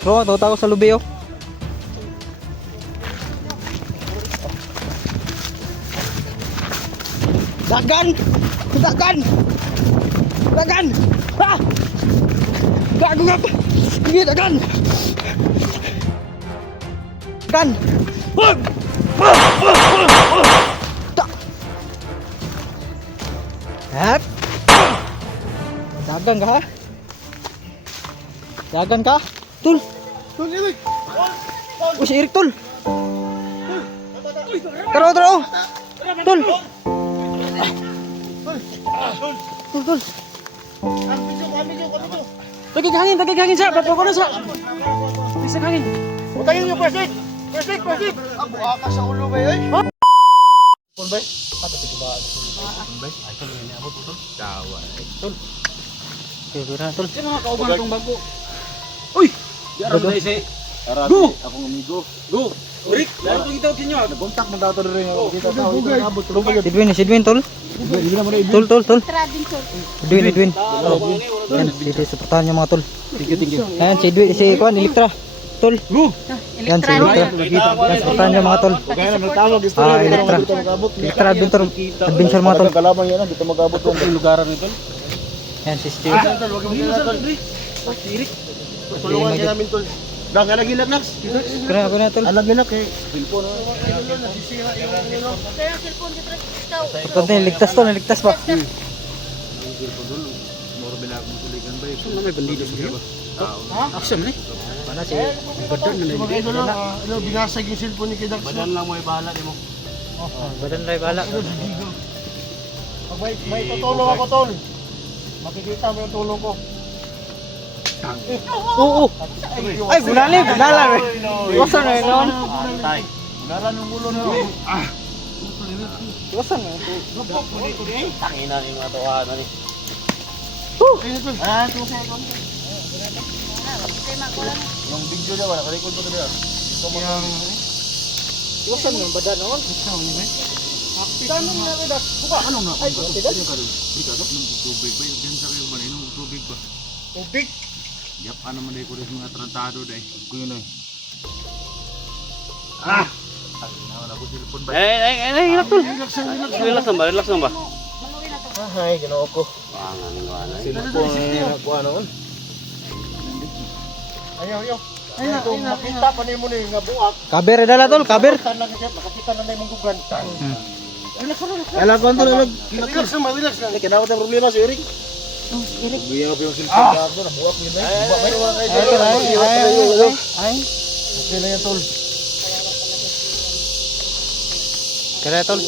Bro, tawag sa lubi oh. Dagan! Dagan! Dagan! Ha! Gago nga! Sige, dagan! Dagan! Wag! Hap! Dagan ka ha? Dagan ka? Tul! Tol, Eric! Oh, si Eric, Tul! Taro, taro! Tul! Tul, Tul! Tagig hangin siya! Papo na siya! Isang hangin! Utangin niyo, President! President! Ako, aka sa ulo ba yun? Pulbay? Patapit ba? Pulbay? Ay, Tol, ngayon abot po, Tol. Dawa. Tol. Okay, pira, Tul. Sino mga kauban itong bago? Uy! Diaram na isa. Go! Akong amigo. Go! Rick, dahil itong itawag kinyo. Nabuntak mo daw ito rin yung kita tao. Abot, tulog. Sidwin, Tul. Tul. Edwin. Yan, sige, supportahan niyo mga Tul. Thank you. Ayan, si Edwin, si Kwan, Electra. Tul. Yan, si Electra. Yan, supportahan niyo mga Tul. Kaya na magtawag. Electra. Electra Adventure mga Tul. Kalamang yan, dito mag-abot yung lugaran nito. Yan, si Steve. Tulungan niya namin, Tol. Dang, alagilak, Nax. Kaya na Tul. Alagilak, eh. Pilpo na. Importante, ligtas Tul, ligtas ba? May bandido sa iyo. Action eh. Mana si Badan na lang. Binasag yung cellphone ni Kidax. Badan lang mo ibahala mo. Badan ray bala. May tutulong ako, Tol. Makikita mo yung tulong ko. Oo. Ay, gunali. Iwasan na yun. Tay. Gunalan ng ulo na. Iwasan na. Tangina ni mga tuwa na ni. Yung video niya wala ka-record mo to diya. Iwasan na yung badan noon. Tanong na rin das. Buka anong na? Ay, tidak. Tubig ba? Yung sa kayo ba? Inom tubig ba? tubig. Yap, ano man dahil ko rin mga trantado dahil. Kuyo na eh. Wala ko telepon ba? Hilak Tul. Relax lang ba? Ay, ginoo ko. Wala. Cellphone na kuha noon. Ayaw. Ay, kung makita pa ni mo ni nga buak. Kaber dala Tul, kaber. Sana ka siya, makakita na yung munggugan. Relax ko to lang. Relax na. Kinawa tayong problema si Eric. Buya pa yung cellphone na ako, nabuak yun na. Ay. Okay na yan, Tol. Kaya Tul.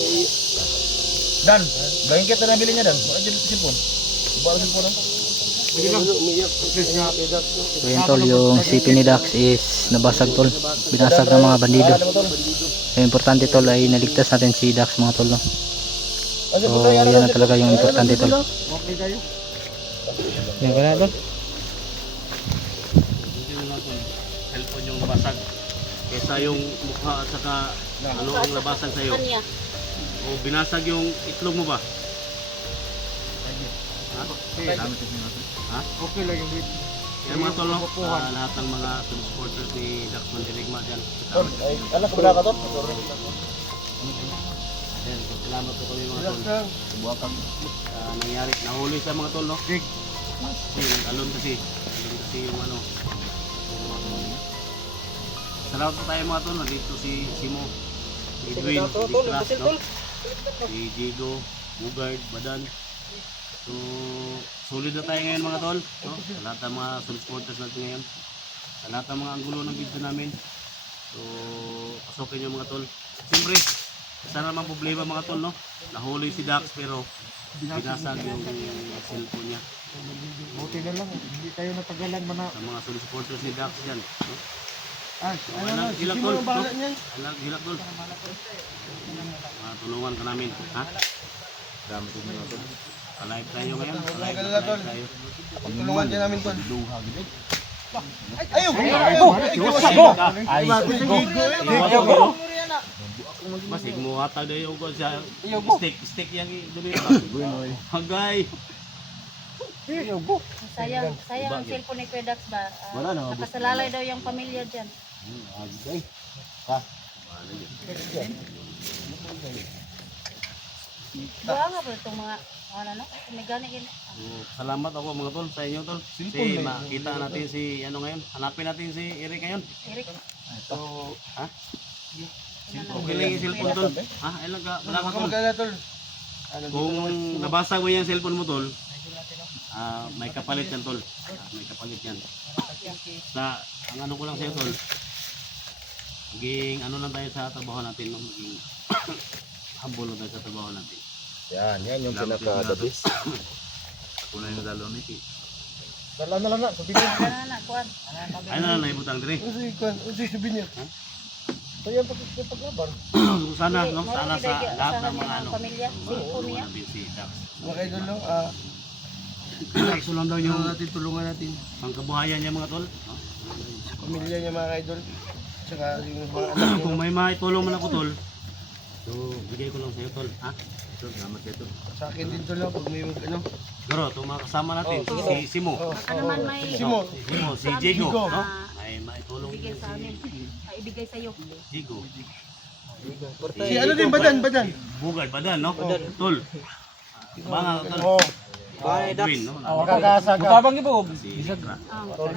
Dan, gawin kita na bilhin niya, Dan. Wala dyan sa cellphone. Buka ang cellphone, So yun Tol, yung CP ni Dax is nabasag Tol. Binasag ng mga bandido. Yung importante Tol ay naligtas natin si Dax mga Tol. No? So yan na talaga yung importante Tol. Okay kayo. Yan kaya Tol. Cellphone yung nabasag. Kesa yung mukha at saka ano ang nabasag sa'yo. O binasag yung itlog mo ba? Okay lang yung video. Yan mga tol, lahat ng mga supporters ni Dax Mandirigma dyan. Tol, ay, alas ko na ka, Tol. Yan, salamat po kami mga tol. Buwakan. Nangyari, nahuli sa mga tol, no? Kasi alon kasi yung ano. Salamat po tayo mga tol, nandito si Simo, si Edwin, si Kras, no? Si Diego, Bugard, Badan. So, solid na tayo ngayon mga tol, no? Sa lahat ng mga supporters natin ngayon. Sa lahat ng mga anggulo ng video namin. So, pasokin nyo mga tol. Siyempre, sana naman problema mga tol, no? Nahuli si Dax pero binasag yung cellphone niya. Buti na lang, hindi tayo natagalan man na. Sa mga supporters ni Dax dyan, no? Ano na, Hilak sige tol, mo ang bahala no? niyan. Hilak tol. Tulungan ka namin, ha? Dami din mga Tol. Alive tayo ngayon. Tulungan ka nila, Tol. Tayo. Tulungan din namin, Tol. Ayaw! Ayaw! Masig mo hatag dayo ko sa stick yang dili. Hagay. Sayang ang cellphone ni Kuya Dax ba? Wala na, mabos. Nakasalalay daw yung pamilya dyan. Agay. Ha? Buha nga ba itong mga, ano, may gani yun. Salamat ako mga tol sa inyo tol. Si makita natin si ano ngayon. Hanapin natin si Eric ngayon. Eric, Ha? Okay lang yung cellphone tol. Ha? Ilang ka? Wala ka tol. Kung nabasag mo yung cellphone mo tol, may kapalit yan tol. May kapalit yan. Sa ang ano ko lang sa'yo tol, maging ano lang tayo sa trabaho natin, no? Maging humble lang tayo sa trabaho natin. Yan yung pinaka-the best. Ako na yung dalo ni Dala na lang na, sabihin niya. na, kuwan. Ay na lang ibutang dire. Uy, sabihin niya. Kaya paglaban. Sana no, sana sa lahat ng mga ano. Pamilya, cellphone niya. Natin si Dax. Mga idol, no? Dax lang daw yung Tulungan natin. pangkabuhayan niya mga tol. No? Pamilya niya mga idol. Tsaka yung mga anak niya. Kung may maitulong man ako tol, so bigay ko lang sa'yo tol. Ha? So, salamat kayo tol. Sa akin din to lang, pag may ano. Garo, itong mga kasama natin, si Simo. Baka naman may Simo. Si Jigo. Jigo. No? May maitulong ibigay din sa amin. si Ay, ibigay sa'yo. Jigo. Si ano din, badan. Bugad, badan, no? Tol. Mga tol. Oo. Green, no? Matabang ibo. Si Nekra.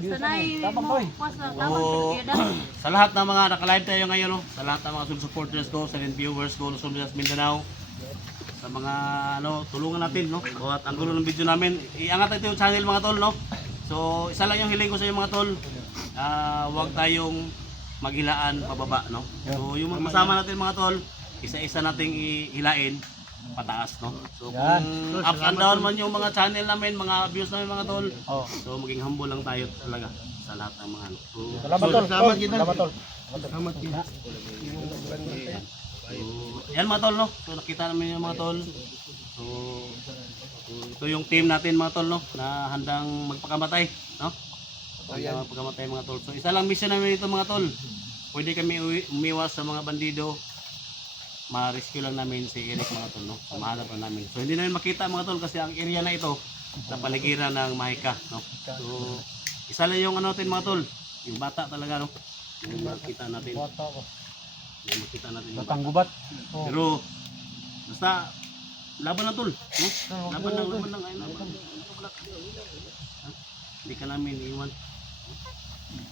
Sanay mo, kuwas na tawag sa Kuya Dax. Sa lahat ng mga naka-live tayo ngayon, no? Sa lahat ng mga supporters ko, sa viewers ko, Luzon, Visayas, Mindanao, sa mga ano, tulungan natin, no? At ang gulo ng video namin, iangat natin yung channel mga tol, no? So, isa lang yung hiling ko sa inyo mga tol. Huwag tayong maghilaan pababa, no? So, yung mga kasama natin mga tol, isa-isa nating ihilain pataas, no? So, kung up and down man yung mga channel namin, mga views namin mga tol, so maging humble lang tayo talaga sa lahat ng mga ano. So, Salamat tol. Salamat tol. So, yan mga tol, no? So, nakita namin yung mga tol. So, ito yung team natin mga tol, no? Na handang magpakamatay, no? Handang magpakamatay mga tol. So, isa lang mission namin dito mga tol. Pwede kami umiwas sa mga bandido. Ma-rescue lang namin si Eric mga tol, no? So, mahanap lang namin. So, hindi namin makita mga tol kasi ang area na ito sa paligiran ng Mahika, no? So, isa lang yung ano natin mga tol. Yung bata talaga, no? Yung makita natin. Yung makita natin yung bata. Gubat. Pero basta laban lang tol, no? Laban lang ayun na. Hindi ka namin iiwan.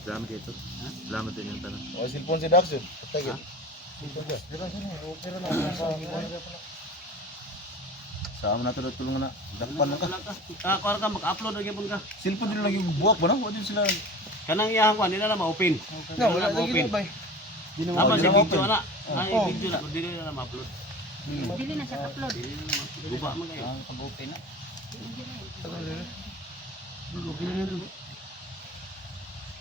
Salamat ito. Ha? Salamat din yung tanong. O, cellphone si Dax yun. Ha? Sa amin na tulungan na. Dakpan na ka. Wala ka. Kuha ka mag-upload lagi pun ka. Cellphone din lang yung buwak ba no? Wala din sila. Kanang iyahang kuha nila na ma-open. Wala lagi na ba? Tama si video na. Ay video na, dili na ma-upload. Dili na siya upload. Dili na ma-upload. Guba man kayo. Kabuti na.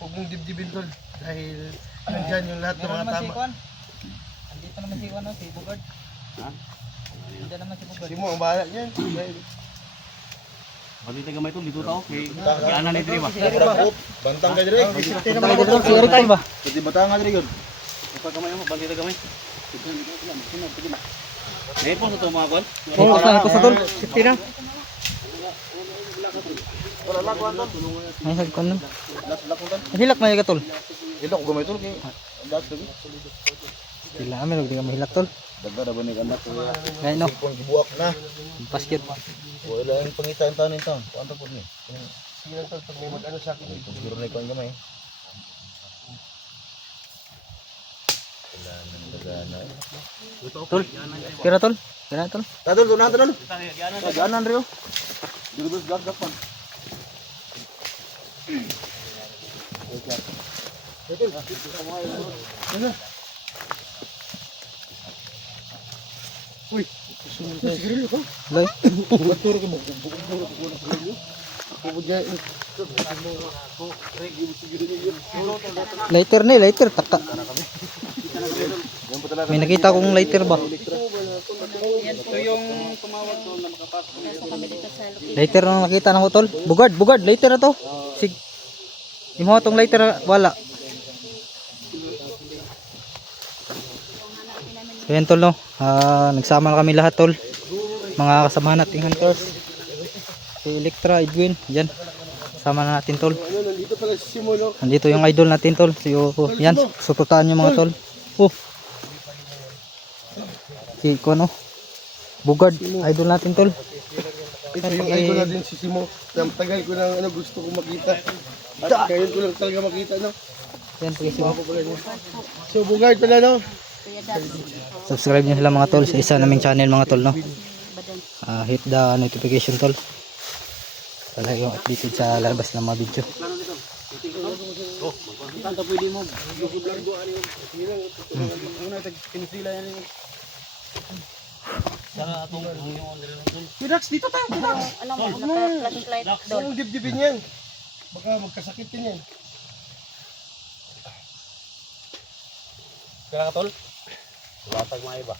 Huwag mong dibdibin tol. Dahil nandyan yung lahat ng mga tama. Andito naman si Juan, si Bugard. Ha? Andito naman si Bugard. Si mo ang bahala niyan. Balita gamay tol dito tao kay giana ni diri ba. Bantang ka dire. Si Eric tol ba? Pwede batang ka dire yun. Upa gamay mo, balita gamay. Nay po sa to mga kon. Oo, saan ko sa tol? Safety na. Ay, sa kon. Hilak na yung tol. Ilok gumay tol kay Dax lagi. Sila amin, huwag di ka mahilak tol. Dagda na ba ni anak ko? Ngayon no, Cellphone gibuwak na. basket. Wala yung pangitaan taon nito. Kuanto po ni? Sige lang tol, pag may mag-ano sa akin. Siguro na ikaw ang gamay. Wala nang dagana. Tol, kira tol. Kira tol. Tadol, tadol. Giana Daganan rin. Dugos gagdapan. Uy, sigarilyo ka? Lay. Maturo ka mo. Bukong-bukong ko na sigarilyo. Pupudyain. Lighter na, lighter taka. Yan pa talaga. May nakita kong lighter ba? Ito yung tumawag doon na makapasok. Pasok kami dito sa location. Lighter na nakita ng tol. Bugard, Bugard, lighter na to. Sig. Imo tong lighter wala. So yan tol no. Nagsama na kami lahat tol. Mga kasama nating hunters. Si Electra, Edwin, yan. Sama na natin tol. Ano, nandito pala si Simo, no? Nandito yung idol natin tol. Si yan, suportahan nyo mga tol. Si Kono. Bugard, idol natin tol. Ito yung idol natin si Simo. Tagal ko nang gusto ko makita. At ngayon ko lang talaga makita, no? Yan, pag-isip mo. So, Bugard pala, no? Kuya Dax. Subscribe nyo sila mga tol sa isa naming channel mga tol, no? Hit the notification tol. Para yung updated sa labas ng mga video. Tanta pwede mo. Sara atong yung tol. Dax, dito tayo. Ano mo, naka-flashlight doon. Ang dibdibin yan. Baka magkasakit din yan. Kaya ka tol? Latag mga iba.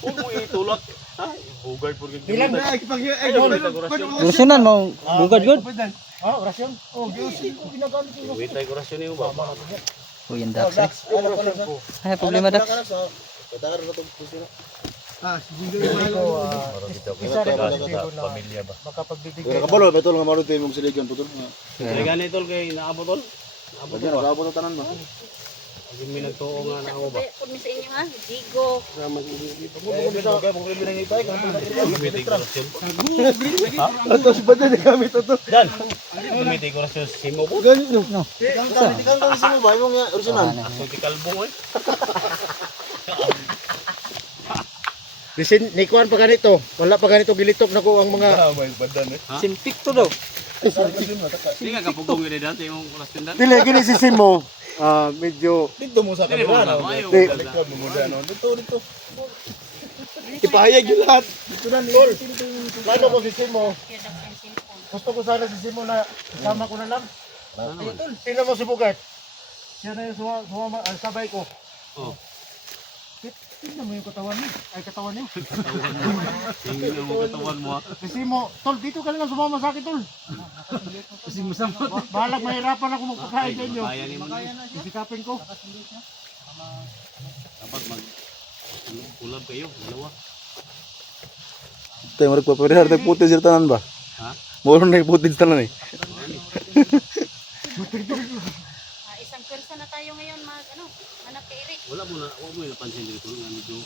Huwag mo itulot. Bugard po rin. Ilan na? Lusunan mo, bugad good. Orasyon? Oh, ginagamit yung Wait tayo kurasyon yung ba? O yan Dax. Ay, problema Dax. Sige ko. Isa rin na Pamilya ba? makapagbibigay. Kaya kabalo, may tol nga maroon tayo mong siligan po tol. Kaya ganit tol kay naabot tol. Naabot Bagyan, ba? nakaabot ang tanan ba? Kasi may nagtuo nga na ako ba? Kaya, pun sa inyo ha, Jigo. May dekorasyon. Ito si Badan, gamit ito. Dan! May dekorasyon si Simo po. Ganit no. No. Ikaw ang gusto mo ba? Yung nga, original. Sulti kalbong eh. Bisin, nikuan pa ganito. Wala pa ganito gilitok na ko ang mga... Simpik to daw. Hindi nga kapugong yun eh dan sa imong kurasyon dan. Dili, gini si Simo. Medyo... Dito mo sa Hindi mo na. Ayaw. Dito. Ipahayag yung lahat. Dito na, Tol. Plano ko si Simo. Kuya Dax and cellphone. Gusto ko sana si Simo na isama ko na lang. Tingnan mo si Bugat. Siya na yung sumama, sabay ko. Oh. Tingnan mo yung katawan niya. Ay, katawan niya. Katawan mo. Tingin mo katawan mo ha. Si Simo, Tol, dito ka lang sumama sa akin, Tol. Kasi masama. Bahalag, mahirapan ako magpakain sa inyo. Kaya ni mo. Isikapin ko. Dapat mag ulab kayo. Dalawa. Tayo mo nagpaparehar, nagputin sa tanan ba? Ha? Moro na nagputin sa tanan eh. Isang person na tayo ngayon hanap kay Eric. Wala mo na. Huwag mo yung napansin dito. Nga medyo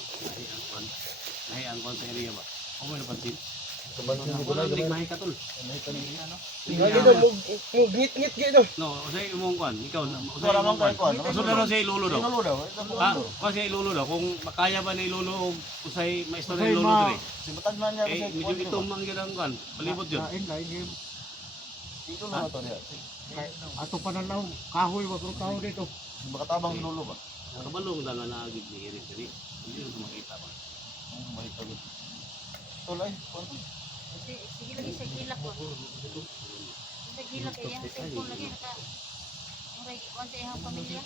nahi ang kwan sa area ba? Huwag mo yung napansin. Wala rin mahi ka tol. Ngit-ngit gito. No, usay imong kwan. Ikaw. Usay imong kwan. Usay na siya ilolo daw. Ha? Kasi ilolo daw. Kung makaya ba ni ilolo usay maistorya ni ilolo dre. Eh, medyo itong manggil ang kwan. Palibot yun. Ato pa na lang, kahoy, wag kong kahoy dito. Makatabang lolo ba? Kabalong dala na agad ni Eric dali. Hindi mo makita ba? Sige lagi sa gilak ko. Sa gilak kaya yung cellphone lagi naka. Ang right, kung sa iyang pamilya.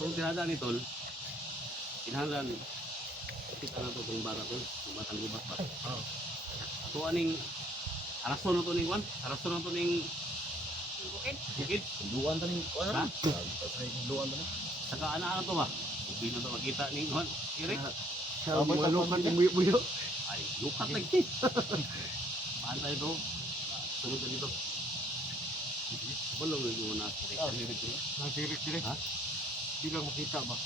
Kung tinada ni tol. Kinahanglan kita na to tong bata tol. Tong batang gubat ba? Ato aning arason na to ning kwan. Arason na to ning bukid. Duan ta ning Ha? duan ta ning. Saka ana to ba? Hindi na to makita ning kwan. Eric. Mga lukat ng buyo-buyo. Ay, lukat lagi. Maan tayo to. Sunod na dito. Balong mo na Eric. Nasirik dire. Ha? Hindi lang makita ba?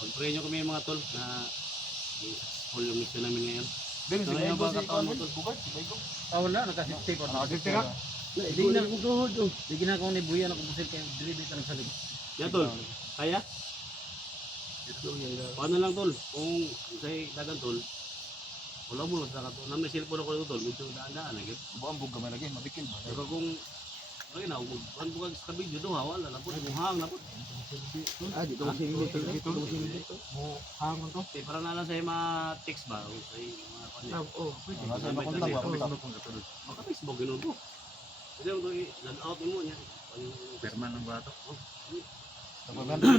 Pag-pray nyo kami mga tol na full yung mission namin ngayon. Dili, Ito na yung mga kataon mo tol. Wala, nakasiptip. Nakasiptip. Hindi na ko tuhod. Hindi na ko ni Buya na kubusil kayo. Dili ka nagsalig. Ya tol, kaya? Paano lang tol? Kung say dagan tol, wala mo sa kato. Na may cellphone ako tol, medyo daan-daan lagi. Buang bug gamay lagi, mabikin ba? Pero kung ay na, kung bukan sa video do wala na po, muhang na po. Ah, dito mo singil dito. Mo hangon to. Okay, para na lang sa mga text ba o sa mga kanya. Maka Facebook gino to. Kasi ang nag-out mo niya. Perman ng bato.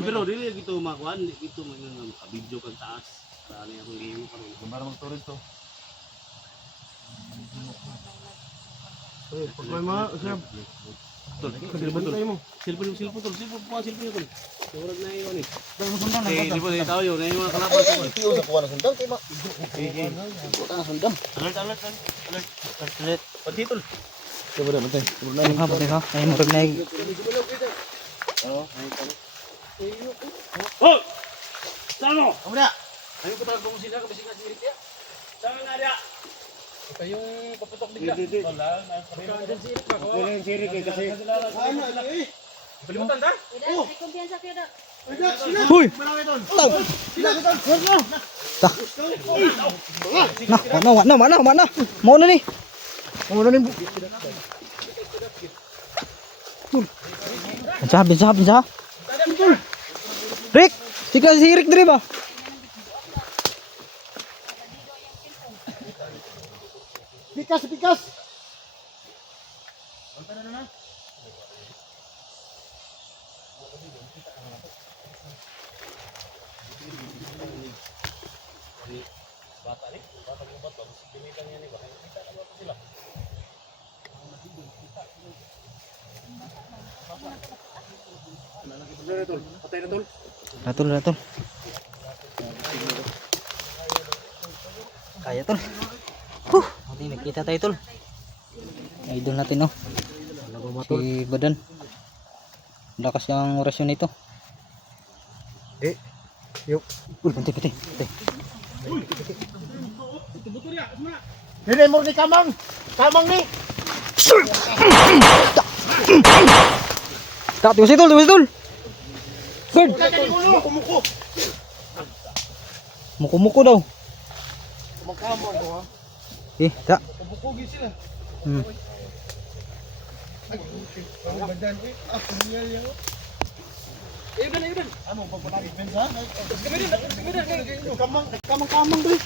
Pero dili gito makuan, gito mga video kang taas. Sa ano yung game pa rin. Gambar mag storage to. Pag may mga, Tol, silpon tol. Silpon tol. Silpon po ang silpon tol. Surag na iwan eh. Eh, silpon eh tao yun. Yung mga kalaban tol. Tiyo sa kuha ng sundang kay ma. Buta na sundang. Alert. Pati tol. Coba dah bantay. Ayun ka, pati ka. Ay, murag na yung... Oh! Sano? Kamu dah. Ayaw ko talagang sila kasi nga sirit ya. Saan na dia? Ito yung paputok bigla. Wala yung sirit eh kasi. Palimutan dah. Ida, may kumpiyansa kayo da. Uy! Mana. Mau na ni. Bisa. Rick! Sikla si Rick diri ba? Pikas. Patay na tol. Ratul. Kaya tol. Mati nakita tayo tol. Idol natin no. Si Badan. Lakas yung orasyon nito. Yuk. Uy, pati. Dili mo ni kamang. Kamang ni. Tak, tiwas tol. Bird. Kumuko. Muko daw. Kumakamang ko ha. Tak. Kumukugi sila. Ang badan eh. Kunyal yan. Ayun. Ano pagpalagi pensa? Kamang doy.